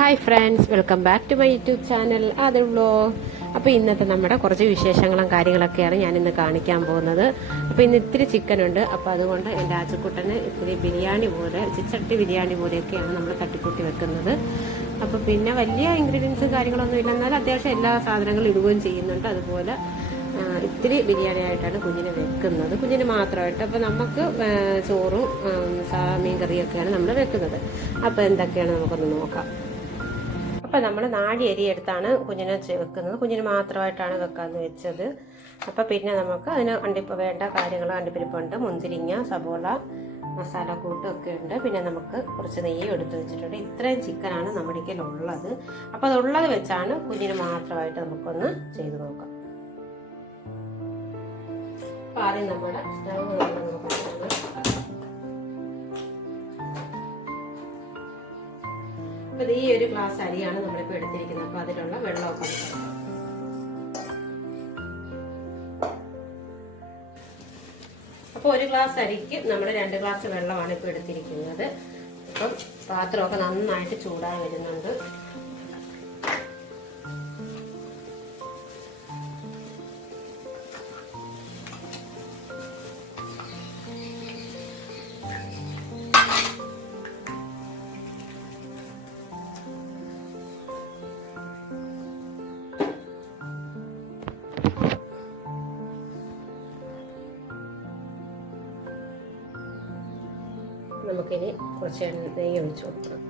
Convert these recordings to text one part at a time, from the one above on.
Hi friends, welcome back to my YouTube channel Aadhar vlog. അപ്പോൾ ഇന്നത്തെ നമ്മുടെ കുറച്ച് വിശേഷങ്ങളും കാര്യങ്ങളൊക്കെയാണ് ഞാനിന്ന് കാണിക്കാൻ പോകുന്നത്. അപ്പോൾ ഇന്ന് ഇത്തിരി ചിക്കനുണ്ട്. അപ്പോൾ അതുകൊണ്ട് എൻ്റെ ആച്ചക്കുട്ടന് ഇത്തിരി ബിരിയാണി പോലെ, ചിച്ചട്ടി ബിരിയാണി പോലെയൊക്കെയാണ് നമ്മൾ തട്ടിക്കൂട്ടി വെക്കുന്നത്. അപ്പോൾ പിന്നെ വലിയ ഇൻഗ്രീഡിയൻസ് കാര്യങ്ങളൊന്നും ഇല്ല, എന്നാലും അത്യാവശ്യം എല്ലാ സാധനങ്ങളും ഇടുകയും ചെയ്യുന്നുണ്ട്. അതുപോലെ ഇത്തിരി ബിരിയാണി ആയിട്ടാണ് കുഞ്ഞിന് വെക്കുന്നത്, കുഞ്ഞിന് മാത്രമായിട്ട്. അപ്പോൾ നമുക്ക് ചോറും മീൻ കറിയൊക്കെയാണ് നമ്മൾ വെക്കുന്നത്. അപ്പോൾ എന്തൊക്കെയാണ് നമുക്കൊന്ന് നോക്കാം. അപ്പം നമ്മൾ നാഴി അരി എടുത്താണ് കുഞ്ഞിനെ വെക്കുന്നത്, കുഞ്ഞിന് മാത്രമായിട്ടാണ് വെക്കാമെന്ന് വെച്ചത്. അപ്പം പിന്നെ നമുക്ക് അതിന് വേണ്ട കാര്യങ്ങൾ അണ്ടിപ്പരിപ്പുണ്ട്, മുന്തിരിങ്ങ, സബോള, മസാലക്കൂട്ടും ഒക്കെ ഉണ്ട്. പിന്നെ നമുക്ക് കുറച്ച് നെയ്യ് എടുത്ത് വെച്ചിട്ടുണ്ട്. ഇത്രയും ചിക്കനാണ് നമ്മുടെ കയ്യിലുള്ളത്. അപ്പം അതുള്ളത് വെച്ചാണ് കുഞ്ഞിന് മാത്രമായിട്ട് നമുക്കൊന്ന് ചെയ്ത് നോക്കാം. അപ്പം ആദ്യം നമ്മുടെ സ്റ്റവ് നമുക്ക് അപ്പോൾ ഈ ഒരു ഗ്ലാസ് അരിയാണ് നമ്മളിപ്പോൾ എടുത്തിരിക്കുന്നത്. അപ്പോൾ അതിലുള്ള വെള്ളമൊക്കെ അപ്പോൾ ഒരു ഗ്ലാസ് അരിക്ക് നമ്മൾ 2 ഗ്ലാസ് വെള്ളമാണ് ഇപ്പോൾ എടുത്തിരിക്കുന്നത്. അപ്പം പാത്രമൊക്കെ നന്നായിട്ട് ചൂടായി വരുന്നുണ്ട്. നമുക്കിനി കുറച്ച് നെയ്യ് ഒഴിച്ചു കൊടുക്കണം.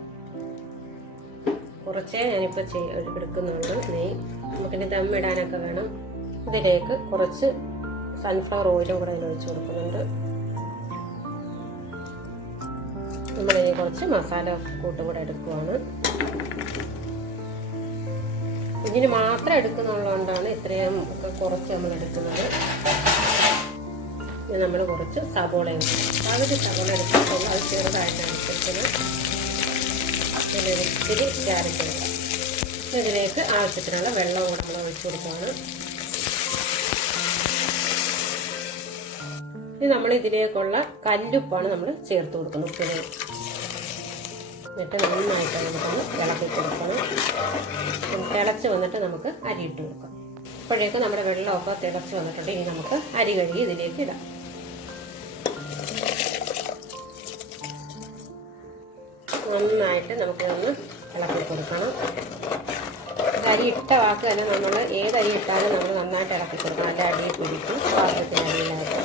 കുറച്ചേ ഞാനിപ്പോൾ എടുക്കുന്നുള്ളൂ നെയ്യ്. നമുക്കിനി ദമ്മിടാനൊക്കെ വേണം. ഇതിലേക്ക് കുറച്ച് സൺഫ്ലവർ ഓയിലും കൂടെ ഒഴിച്ചു കൊടുക്കുന്നുണ്ട്. നമ്മളിനി കുറച്ച് മസാല കൂട്ടും കൂടെ എടുക്കുവാണ്. കുഞ്ഞിന് മാത്രം എടുക്കുന്നുള്ളതുകൊണ്ടാണ് ഇത്രയും കുറച്ച് നമ്മൾ എടുക്കുന്നത്. നമ്മൾ കുറച്ച് സബോളയും പകുതി സബോള എടുത്തിട്ടുള്ളൂ, അത് ചെറുതായിട്ടാണ് എടുക്കുന്നത്. പിന്നെ ഇത്തിരി ക്യാരറ്റ് എടുക്കാം. ഇതിലേക്ക് ആവശ്യത്തിനുള്ള വെള്ളം കൂടെ നമ്മൾ ഒഴിച്ചു കൊടുക്കുകയാണ്. ഇത് നമ്മൾ ഇതിലേക്കുള്ള കല്ലുപ്പാണ് നമ്മൾ ചേർത്ത് കൊടുക്കുന്നത്. ഉപ്പിലേക്ക് എന്നിട്ട് നന്നായിട്ട് നമുക്കൊന്ന് ഇളക്കി കൊടുക്കണം. തിളച്ച് വന്നിട്ട് നമുക്ക് അരി ഇട്ട് കൊടുക്കാം. അപ്പോഴേക്കും നമ്മുടെ വെള്ളമൊക്കെ തിളച്ച് വന്നിട്ടുണ്ട്. ഇനി നമുക്ക് അരി കഴുകി ഇതിലേക്ക് ഇടാം. നന്നായിട്ട് നമുക്കൊന്ന് ഇളക്കി കൊടുക്കണം. അരി ഇട്ട വാക്ക് തന്നെ നമ്മൾ ഏതരി ഇട്ടാലും നമ്മൾ നന്നായിട്ട് ഇളക്കി കൊടുക്കണം. നല്ല അടി പിടിക്കും പാത്രത്തിന് അടിയിലായിട്ട്.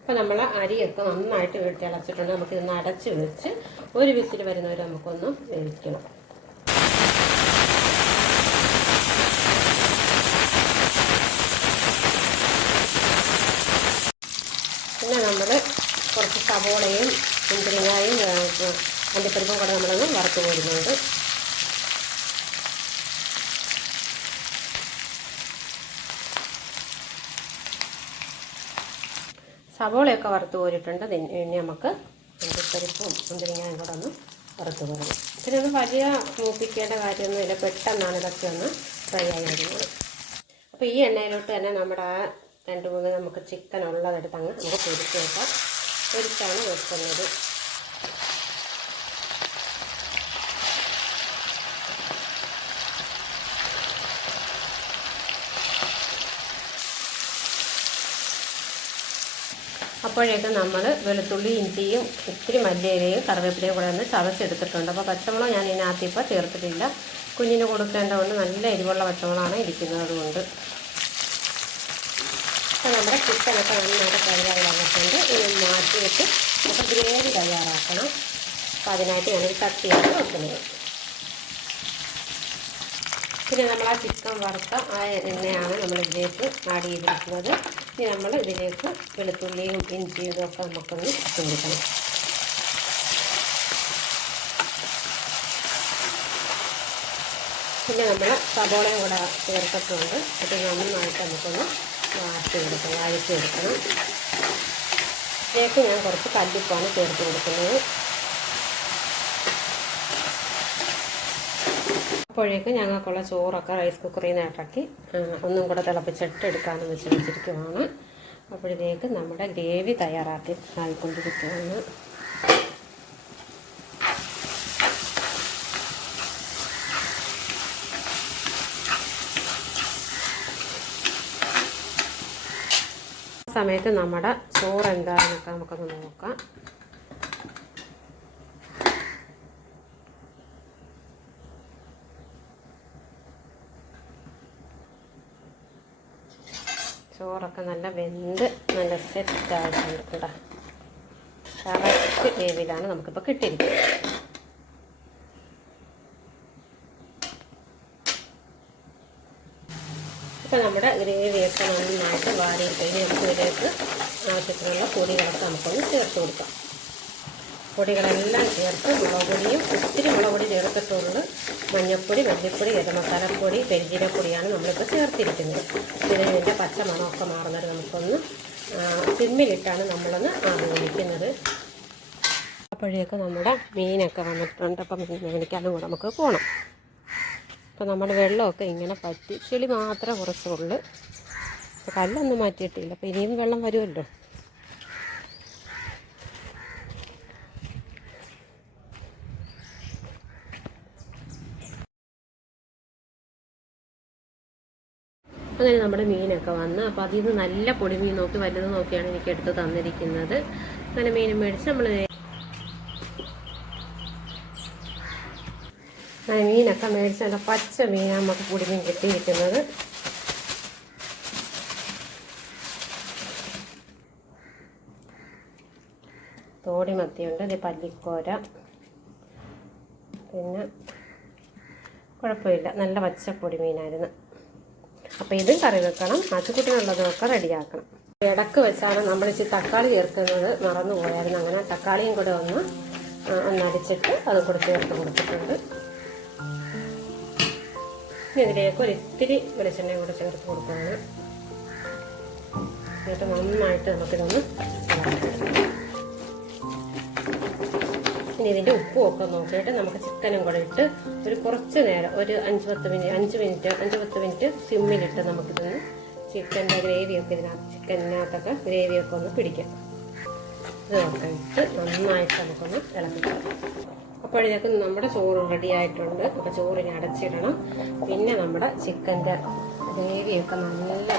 അപ്പം നമ്മൾ അരിയൊക്കെ നന്നായിട്ട് തിളച്ചിട്ടുണ്ട്. നമുക്കിതൊന്ന് അടച്ച് വെച്ച് ഒരു വിസിൽ വരുന്നവരെ നമുക്കൊന്ന് വേവിക്കണം. പിന്നെ നമ്മൾ കുറച്ച് സവോളയും മുന്തിരിങ്ങയും അണ്ടിപ്പരിപ്പും കൂടെ നമ്മളൊന്ന് വറുത്ത് പോരുന്നുണ്ട്. സവോളയൊക്കെ വറുത്ത് പോരിട്ടുണ്ട്. ഇനി നമുക്ക് അണ്ടിപ്പരിപ്പും മുന്തിരിങ്ങയും കൂടെ ഒന്ന് വറുത്ത് പോരണം. ഇതിനൊന്നും വലിയ മൂപ്പിക്കേണ്ട കാര്യമൊന്നുമില്ല, പെട്ടെന്നാണ് ഇതൊക്കെ ഒന്ന് ഫ്രൈ ആയി വരുന്നത്. അപ്പോൾ ഈ എണ്ണയിലോട്ട് തന്നെ നമ്മുടെ 2-3 നമുക്ക് ചിക്കൻ ഉള്ളതെടുത്ത് അങ്ങ് നമുക്ക് പൊരിച്ച് വെക്കാം. പൊരിച്ചാണ് വെക്കുന്നത്. അപ്പോഴേക്കും നമ്മൾ വെളുത്തുള്ളി, ഇഞ്ചിയും ഇത്തിരി മല്ലിയിലയും കറിവേപ്പിലയും കൂടെ ഒന്ന് ചതച്ചെടുത്തിട്ടുണ്ട്. അപ്പോൾ പച്ചമുളക് ഞാൻ ഇതിനകത്ത് ഇപ്പോൾ ചേർത്തിട്ടില്ല. കുഞ്ഞിന് കൊടുക്കേണ്ടതുകൊണ്ട് നല്ല എരിവുള്ള പച്ചമുളകാണ് ഇരിക്കുന്നത് കൊണ്ട്. അപ്പോൾ നമ്മുടെ ചിക്കനൊക്കെ നന്നായിട്ട് കഴുകാൻ വന്നിട്ടുണ്ട്. ഇനി മാറ്റിയിട്ട് നമുക്ക് ഗ്രേവി തയ്യാറാക്കണം. അപ്പോൾ അതിനായിട്ട് ഞാനൊരു ചട്ടിയാണ് വെക്കുന്നത്. പിന്നെ നമ്മൾ ആ ചിക്കൻ വറുത്ത ആ എണ്ണയാണ് നമ്മൾ ഇതിലേക്ക് ആഡ് ചെയ്തിരിക്കുന്നത്. ഇനി നമ്മൾ ഇതിലേക്ക് വെളുത്തുള്ളിയും ഇഞ്ചിയും ഇതൊക്കെ നമുക്കൊന്ന് കൊടുക്കണം. പിന്നെ നമ്മൾ സബോളയും കൂടെ ചേർത്തിട്ടുണ്ട്. അത് നന്നായിട്ട് നമുക്കൊന്ന് വഴറ്റിയെടുക്കണം. ഇതിലേക്ക് ഞാൻ കുറച്ച് കല്ലുപ്പാണ് ചേർത്ത് കൊടുക്കുന്നത്. അപ്പോഴേക്കും ഞങ്ങൾക്കുള്ള ചോറൊക്കെ റൈസ് കുക്കറിൽ നിന്ന് ഇറക്കി ഒന്നും കൂടെ തിളപ്പിച്ചിട്ട് എടുക്കാമെന്ന് വെച്ചിരിക്കുവാണ്. അപ്പോഴത്തേക്ക് നമ്മുടെ ഗ്രേവി തയ്യാറാക്കി ആയിക്കൊണ്ടിരിക്കുകയാണ്. സമയത്ത് നമ്മുടെ ചോറ് എന്താണെന്നൊക്കെ നമുക്കൊന്ന് നോക്കാം. ചോറൊക്കെ നല്ല വെന്ത് നല്ല സെറ്റായിട്ടുണ്ട് കേട്ടോ. കറക്റ്റ് വേവിലാണ് നമുക്കിപ്പോൾ കിട്ടിയിരിക്കുന്നത്. ഇപ്പോൾ നമ്മുടെ ഗ്രേവിയൊക്കെ നന്നായിട്ട് വാരിയിട്ടതിന് നമുക്ക് ഇതിലേക്ക് ആവശ്യത്തിനുള്ള പൊടികളൊക്കെ നമുക്കൊന്ന് ചേർത്ത് കൊടുക്കാം. പൊടികളെല്ലാം ചേർത്ത് മുളക് പൊടിയും ഒത്തിരി മുളക് പൊടി ചേർത്തിട്ടുള്ളൂ. മഞ്ഞൾപ്പൊടി, മല്ലിപ്പൊടി, ഗരം മസാലപ്പൊടി, പെരുംജീരകപ്പൊടിയാണ് നമ്മളിപ്പോൾ ചേർത്തിരിക്കുന്നത്. ഇതിൻ്റെ പച്ച മണമൊക്കെ മാറുന്നത് നമുക്കൊന്ന് സിമ്മിലിട്ടാണ് നമ്മളൊന്ന് വേവിക്കുന്നത്. അപ്പോഴേക്ക് നമ്മുടെ മീനൊക്കെ വന്നിട്ടുണ്ട്. അപ്പം മീൻ വേവിക്കാനും കൂടെ നമുക്ക് പോകണം. അപ്പോൾ നമ്മുടെ വെള്ളമൊക്കെ ഇങ്ങനെ പറ്റി ചെളി മാത്രമേ കുറച്ചുള്ളൂ. അപ്പോൾ കല്ലൊന്നും മാറ്റിയിട്ടില്ല. അപ്പോൾ ഇനിയും വെള്ളം വരുമല്ലോ. അങ്ങനെ നമ്മുടെ മീനൊക്കെ വന്ന് അപ്പോൾ അതിൽ നിന്ന് നല്ല പൊടിമീൻ നോക്കി വലുത് നോക്കിയാണ് എനിക്ക് എടുത്ത് തന്നിരിക്കുന്നത്. അങ്ങനെ മീൻ മേടിച്ച് നമ്മൾ മീനൊക്കെ മേടിച്ച് നല്ല പച്ച മീനാണ് നമുക്ക് പൊടിമീൻ കിട്ടിയിരിക്കുന്നത്. തോടി മത്തിയുണ്ട്, ഇത് പല്ലിക്കോര, പിന്നെ കുഴപ്പമില്ല നല്ല പച്ചപ്പൊടി മീനായിരുന്നു. അപ്പോൾ ഇതും കറി വെക്കണം, ആറ്റുകുട്ടിനുള്ളതൊക്കെ റെഡിയാക്കണം. ഇടക്ക് വെച്ചാണ് നമ്മൾ ഇച്ചിരി തക്കാളി ചേർക്കുന്നത് മറന്നു പോയായിരുന്നു. അങ്ങനെ തക്കാളിയും കൂടെ ഒന്ന് അടിച്ചിട്ട് അത് കൂടെ ചേർത്ത് കൊടുത്തിട്ടുണ്ട്. ഇതിലേക്ക് ഒരിത്തിരി വെളിച്ചെണ്ണയും കൂടെ ചേർത്ത് കൊടുക്കുകയാണ്. എന്നിട്ട് നന്നായിട്ട് നമുക്കിതൊന്ന് ഇനി ഇതിൻ്റെ ഉപ്പും ഒക്കെ നോക്കിയിട്ട് നമുക്ക് ചിക്കനും കൂടെ ഇട്ട് ഒരു കുറച്ച് നേരം ഒരു 5-10 മിനിറ്റ് സിമ്മിലിട്ട് നമുക്കിതൊന്ന് ചിക്കൻ്റെ ഗ്രേവിയൊക്കെ ചിക്കനകത്തൊക്കെ ഗ്രേവിയൊക്കെ ഒന്ന് പിടിക്കാം. ഇതൊക്കെ ഇട്ട് നന്നായിട്ട് നമുക്കൊന്ന് ഇളക്കിക്കാം. അപ്പോഴേക്കും നമ്മുടെ ചോറ് റെഡി ആയിട്ടുണ്ട്. അപ്പോൾ ചോറിനെ അടച്ചിടണം. പിന്നെ നമ്മുടെ ചിക്കൻ്റെ ഗ്രേവിയൊക്കെ നല്ല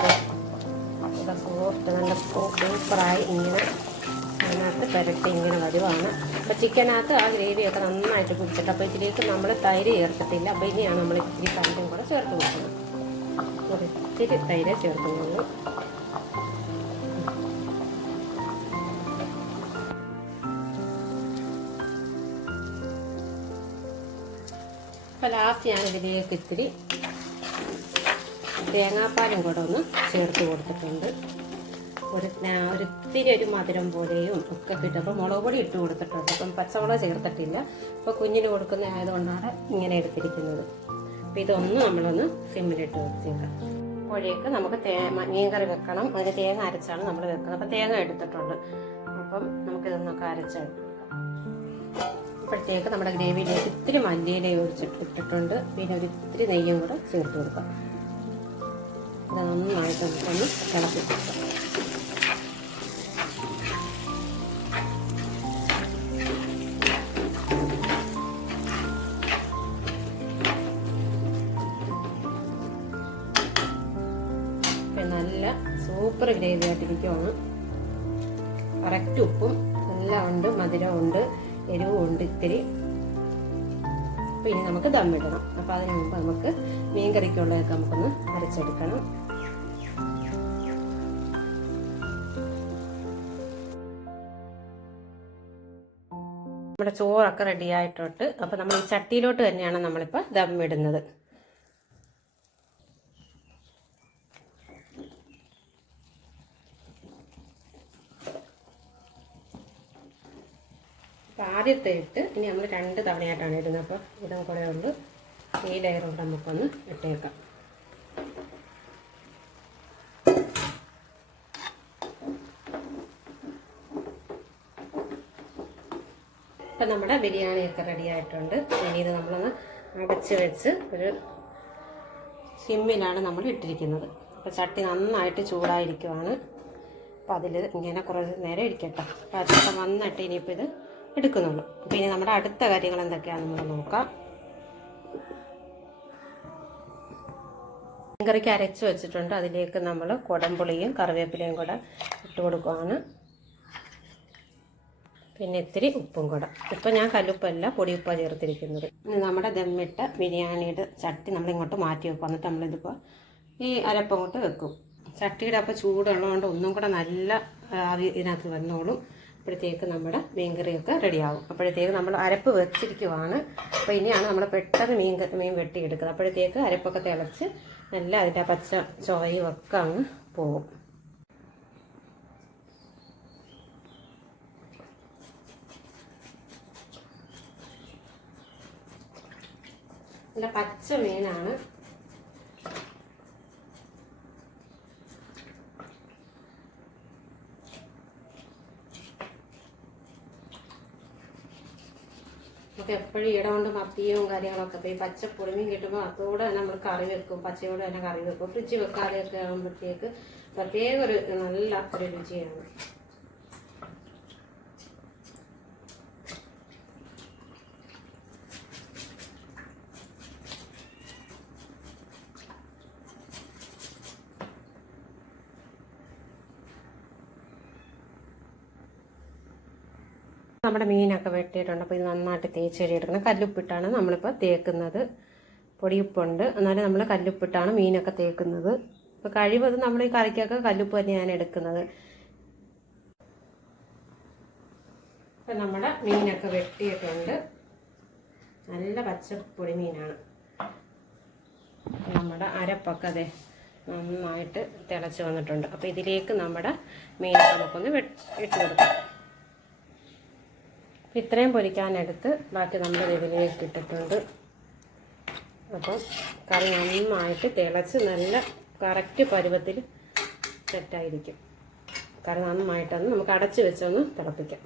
സോഫ്റ്റ് നല്ല സൂപ്പറായി ഇങ്ങനെ അതിനകത്ത് പുരട്ടി ഇങ്ങനെ വരുവാണ്. അപ്പോൾ ചിക്കനകത്ത് ആ ഗ്രേവിയൊക്കെ നന്നായിട്ട് പിടിച്ചിട്ട് അപ്പോൾ ഇതിലേക്ക് നമ്മൾ തൈര് ചേർത്തിട്ടില്ല. അപ്പോൾ ഇനിയാണ് നമ്മൾ ഇത്തിരി തൈരും കൂടെ ചേർത്ത് കൊടുക്കുന്നത്. ഒരിത്തിരി തൈര് ചേർക്കുന്നത്. അപ്പോൾ ലാസ്റ്റ് ഞാനിതിലേക്ക് ഇത്തിരി തേങ്ങാപ്പാലും കൂടെ ഒന്ന് ചേർത്ത് കൊടുത്തിട്ടുണ്ട്. ഒരിത്തിരി ഒരു മധുരം പോലെയും ഒക്കെ കിട്ടും. അപ്പോൾ മുളക് പൊടി ഇട്ട് കൊടുത്തിട്ടുണ്ട്. അപ്പം പച്ചമുളക് ചേർത്തിട്ടില്ല. അപ്പോൾ കുഞ്ഞിന് കൊടുക്കുന്ന ആയതുകൊണ്ടാണ് ഇങ്ങനെ എടുത്തിരിക്കുന്നത്. അപ്പോൾ ഇതൊന്ന് നമ്മളൊന്ന് സിമ്മിലിട്ട് വെച്ചേക്കാം. അപ്പോഴേക്ക് നമുക്ക് മീൻ കറി വെക്കണം. അതിന് തേങ്ങ അരച്ചാണ് നമ്മൾ വെക്കുന്നത്. അപ്പോൾ തേങ്ങ എടുത്തിട്ടുണ്ട്. അപ്പം നമുക്കിതൊന്നൊക്കെ അരച്ചെടുക്കാം. അപ്പോഴത്തേക്ക് നമ്മുടെ ഗ്രേവിയിലേക്ക് ഇത്തിരി മല്ലിയില ഒഴിച്ചിട്ടിട്ടുണ്ട്. പിന്നെ ഒരു ഇത്തിരി നെയ്യും കൂടെ ചേർത്ത് കൊടുക്കാം. ഇത് നന്നായിട്ട് നമുക്കൊന്ന് ഇളക്കി കൊടുക്കാം. നല്ല സൂപ്പർ ഗ്രേവി ആയിട്ടിരിക്കുവാണ്. കറക്റ്റ് ഉപ്പും എല്ലാം ഉണ്ട്, മധുരമുണ്ട്, എരിവും ഉണ്ട് ഇത്തിരി. അപ്പോൾ ഇനി നമുക്ക് ദമ്മിടണം. അപ്പോൾ അതിന് മുമ്പ് നമുക്ക് മീൻ കറിക്കുള്ളതൊക്കെ നമുക്കൊന്ന് അരച്ചെടുക്കണം. നമ്മുടെ ചോറൊക്കെ റെഡി ആയിട്ടുണ്ട്. അപ്പോൾ നമ്മൾ ഈ ചട്ടിയിലോട്ട് തന്നെയാണ് നമ്മളിപ്പോൾ ദമ്മിടുന്നത്. അപ്പോൾ ആദ്യത്തെ ഇട്ട് ഇനി നമ്മൾ 2 തവണയായിട്ടാണ് ഇടുന്നത്. അപ്പോൾ ഇതും കൂടെ ഉള്ളു. ഈ ലെയറുകൊണ്ട് നമുക്കൊന്ന് ഇട്ടേക്കാം. അപ്പം നമ്മുടെ ബിരിയാണിയൊക്കെ റെഡി ആയിട്ടുണ്ട്. ഇനി ഇത് നമ്മളൊന്ന് അടച്ച് വെച്ച് ഒരു സിമ്മിലാണ് നമ്മൾ ഇട്ടിരിക്കുന്നത്. അപ്പോൾ ചട്ടി നന്നായിട്ട് ചൂടായിരിക്കുവാണ്. അപ്പോൾ അതിൽ ഇങ്ങനെ കുറച്ച് നേരം ഇരിക്കട്ടെ. അപ്പോൾ അതൊക്കെ വന്നിട്ട് ഇനിയിപ്പോൾ ഇത് എടുക്കുന്നുള്ളൂ. അപ്പോൾ ഇനി നമ്മുടെ അടുത്ത കാര്യങ്ങൾ എന്തൊക്കെയാണെന്ന് നമ്മൾ നോക്കാം. മീൻകറിക്ക് അരച്ച് വെച്ചിട്ടുണ്ട്. അതിലേക്ക് നമ്മൾ കുടംപുളിയും കറിവേപ്പിലയും കൂടെ ഇട്ട് കൊടുക്കുകയാണ്. പിന്നെ ഇത്തിരി ഉപ്പും കൂടെ. ഇപ്പം ഞാൻ കല്ലുപ്പല്ല പൊടിയുപ്പാണ് ചേർത്തിരിക്കുന്നത്. ഇനി നമ്മുടെ ദമ്മിട്ട ബിരിയാണിയുടെ ചട്ടി നമ്മളിങ്ങോട്ട് മാറ്റി വെക്കും. എന്നിട്ട് നമ്മളിതിപ്പോൾ ഈ അരപ്പങ്ങോട്ട് വെക്കും. ചട്ടിയുടെ അപ്പോൾ ചൂടുള്ളതുകൊണ്ട് ഒന്നും കൂടെ നല്ല ആവി ഇതിനകത്ത് വന്നോളും. അപ്പോഴത്തേക്ക് നമ്മുടെ മീൻകറിയൊക്കെ റെഡിയാവും. അപ്പോഴത്തേക്ക് നമ്മൾ അരപ്പ് വെച്ചിരിക്കുവാണ്. അപ്പോൾ ഇനിയാണ് നമ്മൾ പെട്ടെന്ന് മീൻ വെട്ടിയെടുക്കുന്നത്. അപ്പോഴത്തേക്ക് അരപ്പൊക്കെ തിളച്ച് നല്ല അതിൻ്റെ പച്ച ചൊവയും ഒക്കെ അങ്ങ് പോകും. നല്ല പച്ച മീനാണ്. നമുക്ക് എപ്പോഴും ഈട കൊണ്ട് മത്തിയും കാര്യങ്ങളൊക്കെ ഇപ്പോൾ ഈ പച്ച പുളിമീൻ കിട്ടുമ്പോൾ അതോടെ തന്നെ നമ്മൾ കറി വെക്കും. പച്ചയോടെ തന്നെ കറി വെക്കും. ഫ്രിഡ്ജ് വെക്കാതെയൊക്കെ ആകുമ്പോഴത്തേക്ക് പ്രത്യേക ഒരു നല്ല ഒരു രുചിയാണ്. നമ്മുടെ മീനൊക്കെ വെട്ടിയിട്ടുണ്ട്. അപ്പോൾ ഇത് നന്നായിട്ട് തേച്ച് കഴുകിയെടുക്കണം. കല്ലുപ്പിട്ടാണ് നമ്മളിപ്പോൾ തേക്കുന്നത്. പൊടിയുപ്പുണ്ട്, എന്നാലും നമ്മൾ കല്ലുപ്പിട്ടാണ് മീനൊക്കെ തേക്കുന്നത്. അപ്പോൾ കഴിവത് നമ്മൾ ഈ കറിക്കൊക്കെ കല്ലുപ്പ് തന്നെയാണ് എടുക്കുന്നത്. അപ്പം നമ്മുടെ മീനൊക്കെ വെട്ടിയിട്ടുണ്ട്. നല്ല പച്ചപ്പൊടി മീനാണ്. നമ്മുടെ അരപ്പൊക്കെ അതെ നന്നായിട്ട് തിളച്ച് വന്നിട്ടുണ്ട്. അപ്പോൾ ഇതിലേക്ക് നമ്മുടെ മീനൊക്കെ നമുക്കൊന്ന് ഇട്ട് കൊടുക്കാം. ഇത്രയും പൊരിക്കാനെടുത്ത് ബാക്കി നമ്മൾ ഇതിലേക്ക് ഇട്ടിട്ടുണ്ട്. അപ്പം കറി നന്നായിട്ട് തിളച്ച് നല്ല കറക്റ്റ് പരുവത്തിൽ സെറ്റായിരിക്കും. കറി നന്നായിട്ടൊന്ന് നമുക്ക് അടച്ച് വെച്ചൊന്ന് തിളപ്പിക്കാം.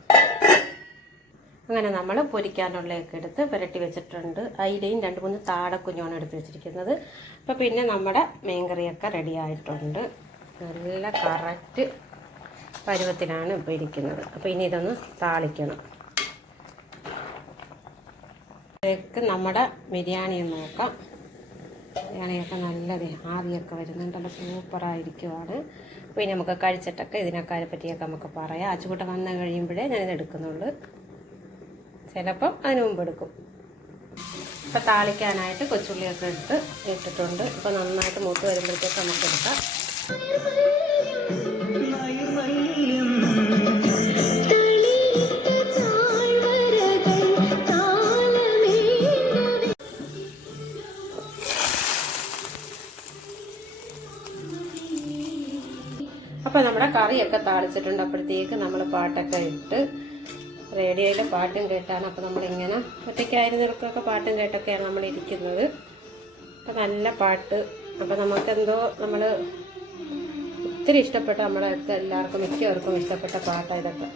അങ്ങനെ നമ്മൾ പൊരിക്കാനുള്ളതൊക്കെ എടുത്ത് പുരട്ടി വെച്ചിട്ടുണ്ട്. അയിലയും 2-3 താടക്കുഞ്ഞുമാണ് എടുത്ത് വെച്ചിരിക്കുന്നത്. അപ്പോൾ പിന്നെ നമ്മുടെ മീൻകറിയൊക്കെ റെഡി ആയിട്ടുണ്ട്. നല്ല കറക്റ്റ് പരുവത്തിലാണ് ഇപ്പോൾ ഇരിക്കുന്നത്. അപ്പോൾ ഇനി ഇതൊന്ന് താളിക്കണം. ഇതിലേക്ക് നമ്മുടെ ബിരിയാണി നോക്കാം. ബിരിയാണിയൊക്കെ നല്ലത് ആവിയൊക്കെ വരുന്നുണ്ട്. നല്ല സൂപ്പറായിരിക്കുവാണ്. അപ്പോൾ ഇനി നമുക്ക് കഴിച്ചിട്ടൊക്കെ ഇതിനൊക്കെ പറ്റിയൊക്കെ നമുക്ക് പറയാം. ആച്ചുകൂട്ടം വന്നു കഴിയുമ്പോഴേ ഞാനിത് എടുക്കുന്നുള്ളൂ. ചിലപ്പം അതിന് മുമ്പ് എടുക്കും. ഇപ്പോൾ താളിക്കാനായിട്ട് കൊച്ചുള്ളിയൊക്കെ ഇട്ടിട്ടുണ്ട്. ഇപ്പോൾ നന്നായിട്ട് മൂത്ത് വരുമ്പോഴത്തേക്ക് നമുക്ക് എടുക്കാം. അപ്പോൾ നമ്മുടെ കറിയൊക്കെ താളിച്ചിട്ടുണ്ട്. അപ്പോഴത്തേക്ക് നമ്മൾ പാട്ടൊക്കെ ഇട്ട് റേഡിയോയിൽ പാട്ടും കേട്ടാണ്. അപ്പോൾ നമ്മളിങ്ങനെ ഒറ്റയ്ക്കായിരുന്നവർക്കൊക്കെ പാട്ടും കേട്ടൊക്കെയാണ് നമ്മൾ ഇരിക്കുന്നത്. അപ്പോൾ നല്ല പാട്ട്. അപ്പോൾ നമുക്കെന്തോ നമ്മൾ ഒത്തിരി ഇഷ്ടപ്പെട്ട നമ്മളൊക്കെ എല്ലാവർക്കും മിക്കവർക്കും ഇഷ്ടപ്പെട്ട പാട്ടാണ് ഇതൊക്കെ.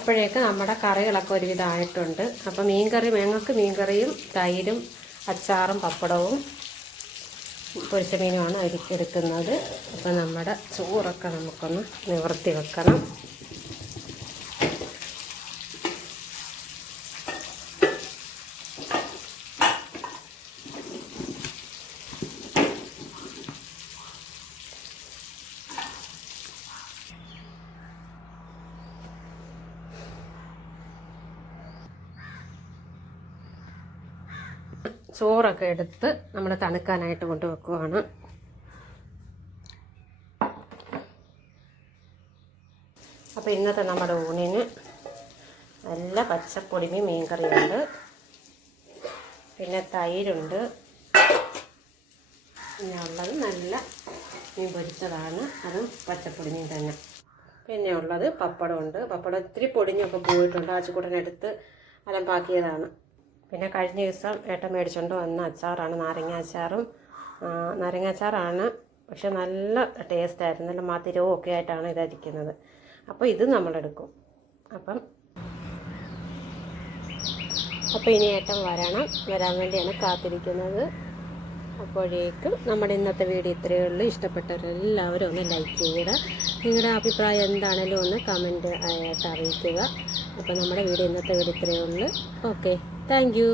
അപ്പോഴേക്ക് നമ്മുടെ കറികളൊക്കെ ഒരുവിധമായിട്ടുണ്ട്. അപ്പോൾ ഞങ്ങൾക്ക് മീൻകറിയും തൈരും അച്ചാറും പപ്പടവും പൊരിച്ച മീനുമാണ് എടുക്കുന്നത്. അപ്പോൾ നമ്മുടെ ചോറൊക്കെ നമുക്കൊന്ന് നിവർത്തി വെക്കണം. ചോറൊക്കെ എടുത്ത് നമ്മൾ തണുക്കാനായിട്ട് കൊണ്ടുവെക്കുകയാണ്. അപ്പോൾ ഇന്നത്തെ നമ്മുടെ ഊണിന് നല്ല പച്ചപ്പൊടിമീൻ മീൻകറിയുണ്ട്, പിന്നെ തൈരുണ്ട്, പിന്നെ ഉള്ളത് നല്ല മീൻ പൊരിച്ചതാണ്, അതും പച്ചപ്പൊടി മീൻ തന്നെ. പിന്നെ ഉള്ളത് പപ്പടമുണ്ട്. പപ്പടം ഇത്തിരി പൊടിഞ്ഞൊക്കെ പോയിട്ടുണ്ട്, ആച്ചിക്കുട്ടനെടുത്ത് അലമ്പാക്കിയതാണ്. പിന്നെ കഴിഞ്ഞ ദിവസം ഏട്ടൻ മേടിച്ചുകൊണ്ട് വന്ന അച്ചാറാണ്, നാരങ്ങ അച്ചാറാണ്. പക്ഷെ നല്ല ടേസ്റ്റായിരുന്നു, നല്ല മധുരവും ഒക്കെ ആയിട്ടാണ് ഇതായിരിക്കുന്നത്. അപ്പോൾ ഇത് നമ്മളെടുക്കും. അപ്പം ഇനി ഏട്ടൻ വരാൻ വേണ്ടിയാണ് കാത്തിരിക്കുന്നത്. അപ്പോഴേക്കും നമ്മുടെ ഇന്നത്തെ വീഡിയോ ഇത്രയേ ഉള്ളൂ. ഇഷ്ടപ്പെട്ടവരെല്ലാവരും ഒന്ന് ലൈക്ക് ചെയ്യുക, നിങ്ങളുടെ അഭിപ്രായം എന്താണെങ്കിലും ഒന്ന് കമൻറ്റ് ആയിട്ട് അറിയിക്കുക. അപ്പോൾ നമ്മുടെ ഇന്നത്തെ വീഡിയോ ഇത്രയേ ഉള്ളൂ. Okay, thank you.